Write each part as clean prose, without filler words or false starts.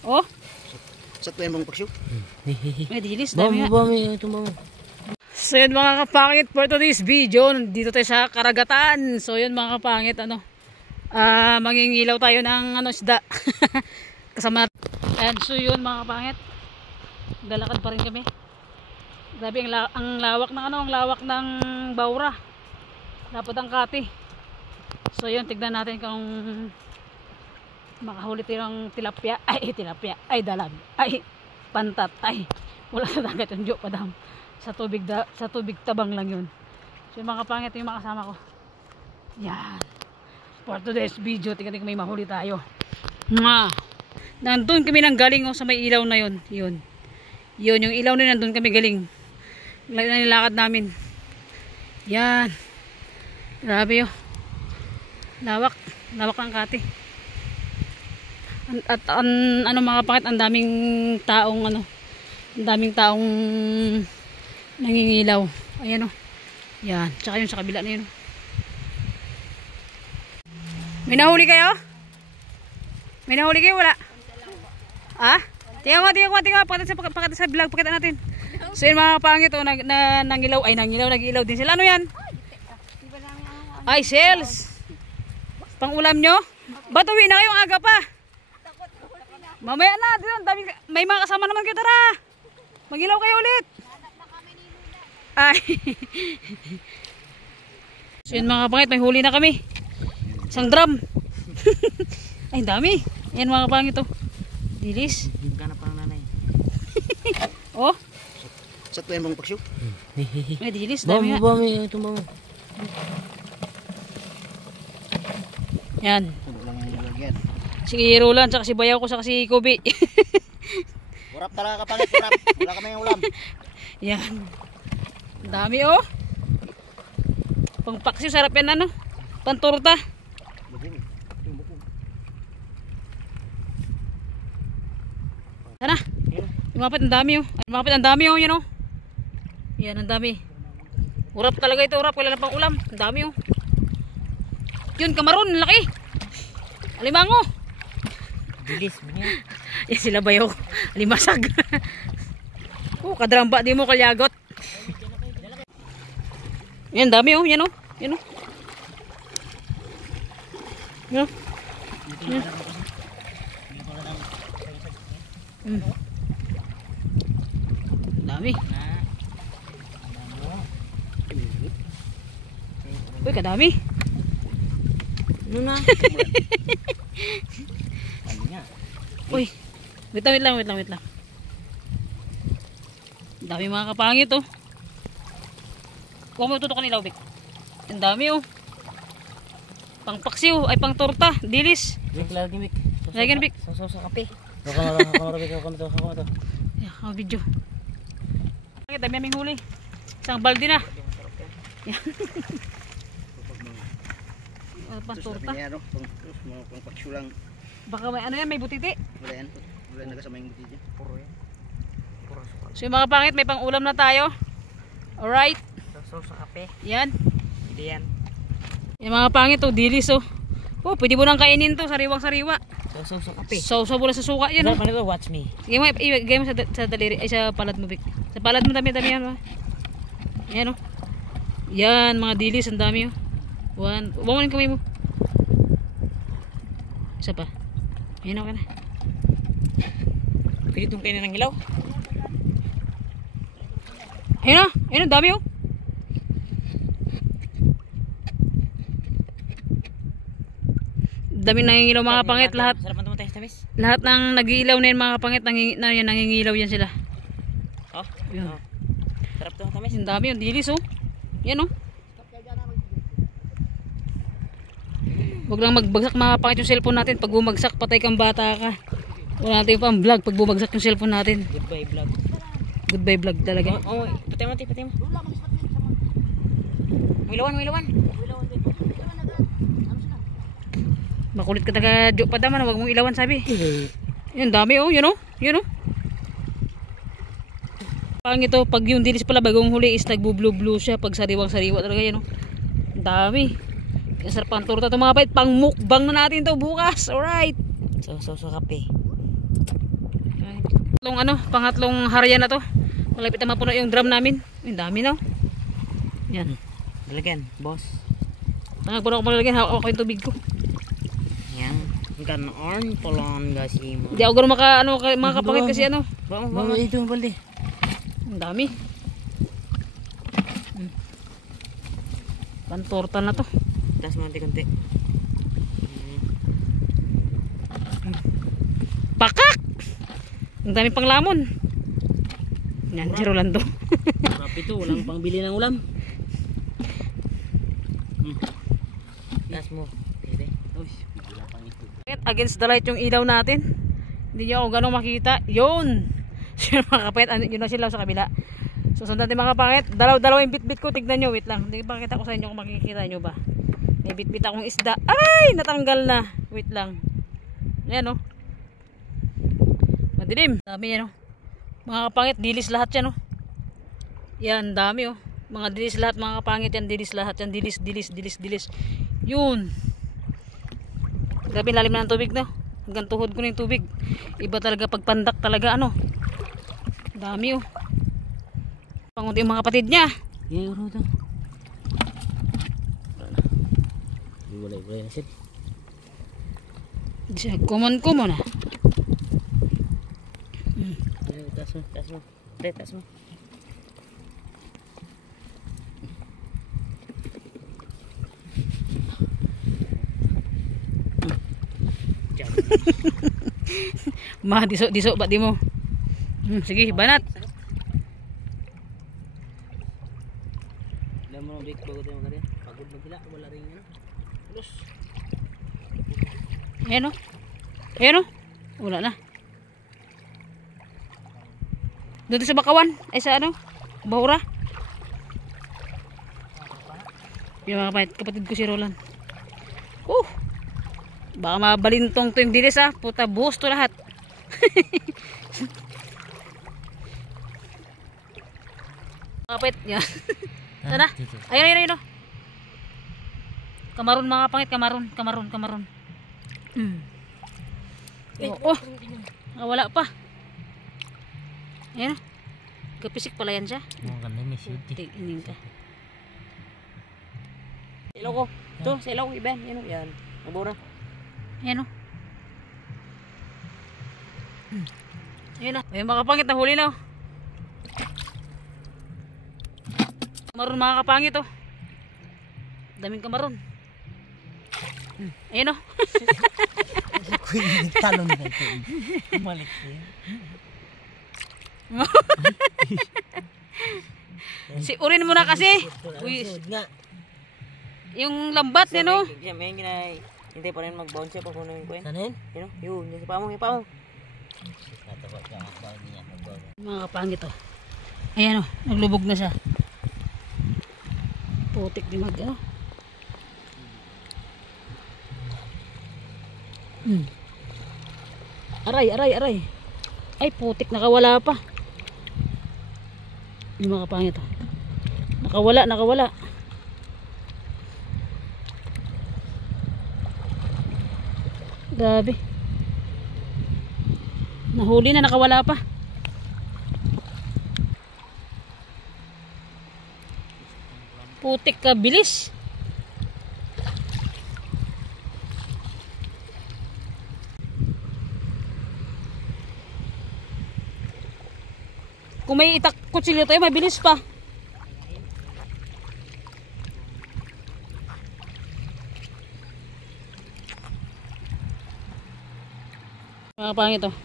Oh, sa tuwing mong pagsyo. may dilis. Dami nga. Tumang. So yun mga kapangit, for today's video, dito tayo sa karagatan. So yun mga kapangit, mangingilaw tayo ng isda. Kasama natin. And so yun mga kapangit, galakad pa rin kami. Grabe ang lawak ng ang lawak ng Baura. Dapat ang kati. So yun, tignan natin kung makahuli tayo ng tilapia. Ay dalag, ay pantat, ay wala sa dagat yung joke padam. Sa tubig tabang lang yun. So yung mga kapangit yung mga kasama ko. Yan. For today's video, tingnan may mahuli tayo. Nandun kami nang galing sa may ilaw na yun. Yun yung ilaw na nandun kami galing. Nilakad namin. Yan. Grabe yun. Lawak ng kati. At mga kapangit, ang daming taong nangingilaw. Ayan o. Yan. Tsaka yun sa kabila na yun. May nahuli kayo? May nahuli kayo? Wala? Ah? Tingnan mo. Pakita sa vlog. Pakita natin. So yun mga kapangit, nangilaw. Ay, nagilaw din sila. Ano yan? Ay, sales. Pang ulam nyo? Ba't uwi na kayong aga pa? Mamaya na. May mga kasama naman kayo. Tara. Magilaw kayo ulit. Ay. So yun mga kapangit, may huli na kami. Isang drum. Ay, dami. Yan mga kapangit to. Dilis. Hindi ka na parang nanay. Oh. Sa tuwing mong pagsyo. May dilis. Dami nga. Tumang. Yan. Lang yung lagyan. Si Roland, saka si Bayaw ko, saka si Kobe. Urap talaga kapangit, urap. Wala kami yung ulam. Yan. Dami oh. Pang paksiw, sarap yan Panturta. Tara. Lumapit ang dami yan oh. Yan ang dami. Urap talaga ito, urap. Wala na pang ulam. Ang dami oh. Yun, kamaron, laki. Alimango. Dilis mo niya. Yan sila Bayaw. Alimasag. Kadrambak di mo kalyagot. Yan, dami oh. Yan oh. Yan oh. Yan. Yan. Dami. Uy, kadami. Ano na? Uy, wait lang. Dami mga kapangit oh. Huwag mo tutukan nila, Ubik. Ang dami oh. Pang paksiw, ay pang torta, dilis. Lagi, Bik. Lagi na, Bik. Sa kape. Ako Video. Dami aming huli. Isang balde na. Pang torta. Pang pagsyo lang. Baka may butiti. Wala yan. Wala nagasama yung butiti. Puro yan. So yung mga pangit, may pang ulam na tayo. Alright. Sa kape. Yan. Hindi yan. Yung mga pangit oh, dilis oh. Oh, pwede mo nang kainin to, sariwang-sariwa. Sa kape. Sausaw mo lang sa suka yan. Watch me. Sige mo, igay mo sa daliri, ay sa palad mo, Vic. Sa palad mo dami yan, Yan oh. Yan, mga dilis, ang dami oh. Huwag mo lang kamay mo. Isa pa. Yan okay na. Pwede itong kainin ng ilaw. Ayun, dami oh. Dami nangingilaw mga pangit, lahat. Sarap naman tayo sa tamis. Lahat ng nag-iilaw na yun mga pangit, nangingilaw yan sila. Oh, yun. Sarap to tamis. Ang dami, yung dilis oh. Yan oh. Huwag lang magbagsak mga pangit yung cellphone natin. Pag bumagsak, patay kang bata ka. Wala natin pa ang vlog pag bumagsak yung cellphone natin. Goodbye vlog. Goodbye vlog talaga. Oh, patay mo. May ilawan. Makulit ka taga joke pa daman, wag mong ilawan sabi. Yan dami oh, yun oh. Pang ito, pag yung dilis pala bagong huli is nagbo-blue siya pag sariwang-sariwa talaga yan oh. Dami. Sarap pang torta ito mga pait, pang mukbang na natin to bukas. Alright. So kape. Pangatlong harian na to. Malapit na mapuno yung drum namin. Ang dami na. Yan. Lalagyan, boss. Puno ko malalagyan. Hawak ko yung tubig ko. Yan. Ganon polon kasi mo. Hindi ako gano'n makakapangit kasi ano. Bawa ito yung balde. Ang dami. Pantorta na to. Tas mo konti. Pakak! Ang dami pang lamon. Yan, si Rolando. Sarap ito, walang pangbili ng ulam. Tas mo. Bebe. Uy, wala pang ito. Against the light yung ilaw natin. Hindi nyo ako gano'ng makita. Yun! Sino mga kapait? Yun na sila sa kabila. So sundan natin mga kapangit. Dalaw yung bit-bit ko. Tignan nyo. Wait lang. Hindi pakita ko sa inyo kung makikita nyo ba. May bit-bit akong isda. Ay! Natanggal na. Wait lang. Ayan o. Madilim. Dami yan o. Mga kapangit. Dilis lahat yan o. Yan. Dami o. Mga dilis lahat mga kapangit yan. Dilis lahat yan. Dilis. Yun. Grabe lalim na ng tubig na. Hanggang tuhod ko na yung tubig. Iba talaga pagpandak talaga ano. Dami oh. Pangunti yung mga kapatid niya. Yeah, uro ito. Wala na siya. Siya kumon na. Tas mo. Tas mo. Ma, diso ba di mo? Sige, banat. Alam mo big bago tayo magkari. Pagod magila, wala ring ano. Ulos. Ayan o. Wala na. Doon sa Bakawan. Ay sa ano? Bahura. Yung mga kapatid ko si Roland. Baka mabalintong to yung dilis ah. Puta, buhos to lahat. Kapit. Yan. Sana. Ayun. Kamaron mga pangit. Kamaron. Wala pa. Ayan. Kapisik pala yan siya. Tingin ka. Ilaw ko. Ito, sa ilaw ko iban. Yan. Mabura. Ayan o. Ayan na. Ayan mga kapangit. Nahuli na o. Kamaron mga kapangit o. Daming kamaron. Ayan o. Talon na ito. Malik siya. Si urin mo na kasi. Uy. Yung lambat yan o. Hindi pa rin mag-bounce siya pag kuno yung kuya. Sanin? Yun, yung pa mo. Mga kapangit o. Ayan o, naglubog na siya. Putik di mag ano. Aray. Ay putik, nakawala pa. Yung mga kapangit o. Nakawala. Grabe. Nahuli na, nakawala pa. Putik ka, bilis. Kung may itak kutsilyo tayo, mabilis pa. Mga pangit oh.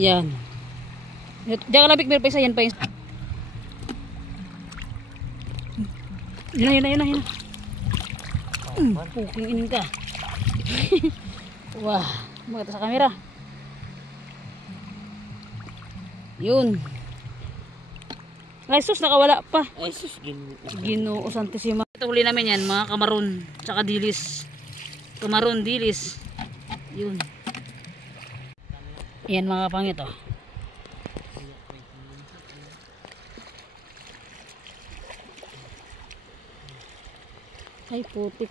Yan. Diyan ka labik, meron pa isa. Yan pa yung... Yun na. Puking inin ka. Wah, maganda sa camera. Yun. Ay sus, nakawala pa. Ay sus, Ginoo Santissima. Ito huli namin yan, mga kamaron. Tsaka dilis. Kamaron, dilis. Yun. Yan mga pangit oh. Ay putik.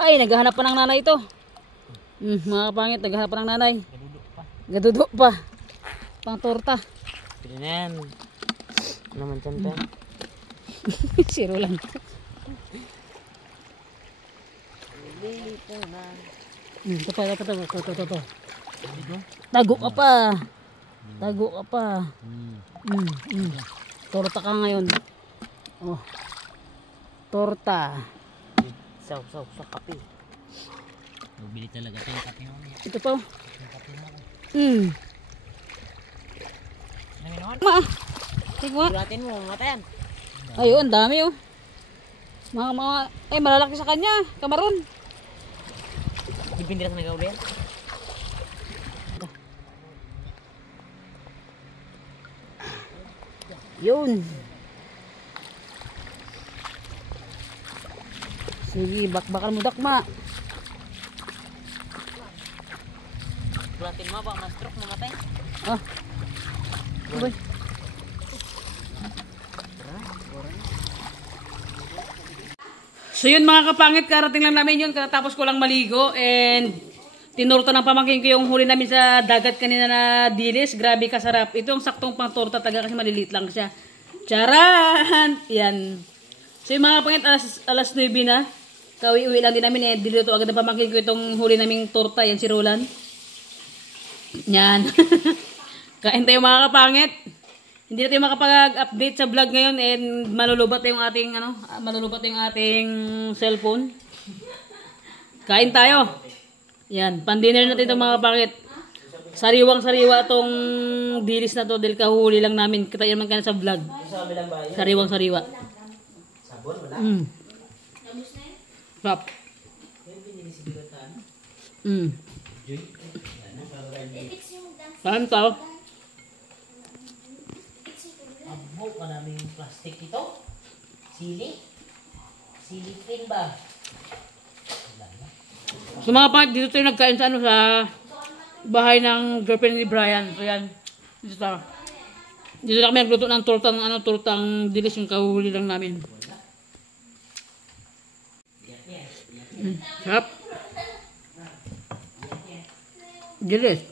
Ay, naghahanap pa ng nanay ito. Mga kapangit, naghahanap pa ng nanay. Gadudok pa. Gadudo pa. Pang torta. Pwede na yan. Ano naman dyan tayo? Zero lang. Dito na. Ito pa. Tago ka pa. Tago ka pa. Torta ka ngayon. Oh. Torta. Sa kape. Bili talaga ito yung kape mo. Ito pa. Naminawan? Tigwa. Suratin mo, matayan. Ayun, dami oh. Malalaki sa kanya. Kamaron. Ipindiras na nagauli yan. Yun. Sige, bakbakan mo dakma. Suratin mo ba, ma-stroke, mamatay? Ah. Uy. So yun mga kapangit, karating lang namin yun. Katapos ko lang maligo and tinurta ng pamangkin ko yung huli namin sa dagat kanina na dilis. Grabe kasarap. Ito ang saktong pang torta taga kasi maliliit lang siya. Charan! Yan. So yung mga kapangit, alas 9 na. Kawi-uwi lang din namin eh. Diluto agad ng pamangkin ko itong huli naming torta. Yan si Roland. Yan. Kain tayo mga kapangit. Hindi natin makapag-update sa vlog ngayon and malulubat yung ating cellphone. Kain tayo. Yan, pan-dinner natin itong mga kapangit. Sariwang-sariwa itong dilis na to dahil kahuli lang namin. Kita yan man kanina sa vlog. Sariwang-sariwa. Sabon wala. Rap. Kain tayo. Abo ka namin plastic ito. Sili. Sili tin ba? So mga kapangit, dito tayo nagkain sa sa bahay ng girlfriend ni Brian. So yan. Dito na kami nagluto ng tortang dilis yung kahuli lang namin. Sarap. Dilis.